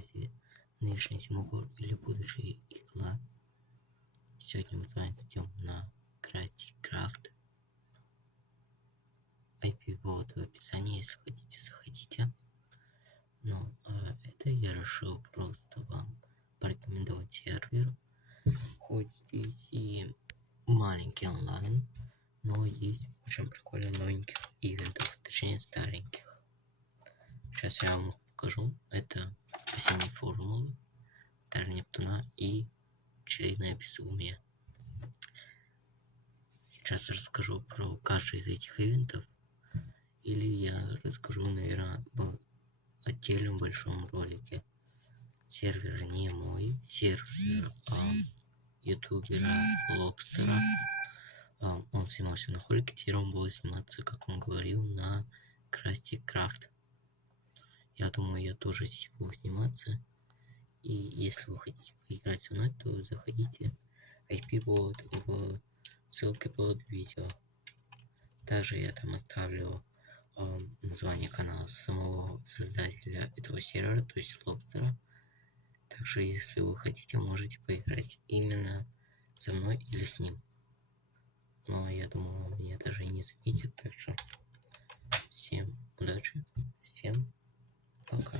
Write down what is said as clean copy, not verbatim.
связи нынешний Тимур или будущий Игла. Сегодня мы с вами зайдем на Krusty Craft. IP будет в описании, если хотите, заходите. Но это я решил просто вам порекомендовать сервер. Хоть здесь и маленький онлайн, но есть очень прикольных новеньких ивентов, точнее стареньких. Сейчас я вам покажу. Это осенние формулы, дар Нептуна и пчелиное безумие. Сейчас расскажу про каждый из этих ивентов. Или я расскажу, наверное, в отдельном большом ролике. Сервер не мой, сервер ютубера Лобстера. Он снимался на Хольке, теперь он будет сниматься, как он говорил, на Krusty Craft. Я думаю, я тоже здесь буду сниматься. И если вы хотите поиграть со мной, то заходите. IP будет в ссылке под видео. Также я там оставлю название канала самого создателя этого сервера, то есть Лобстера. Также, если вы хотите, можете поиграть именно со мной или с ним. Но я думаю, он меня даже и не заметит. Так что всем удачи, всем пока.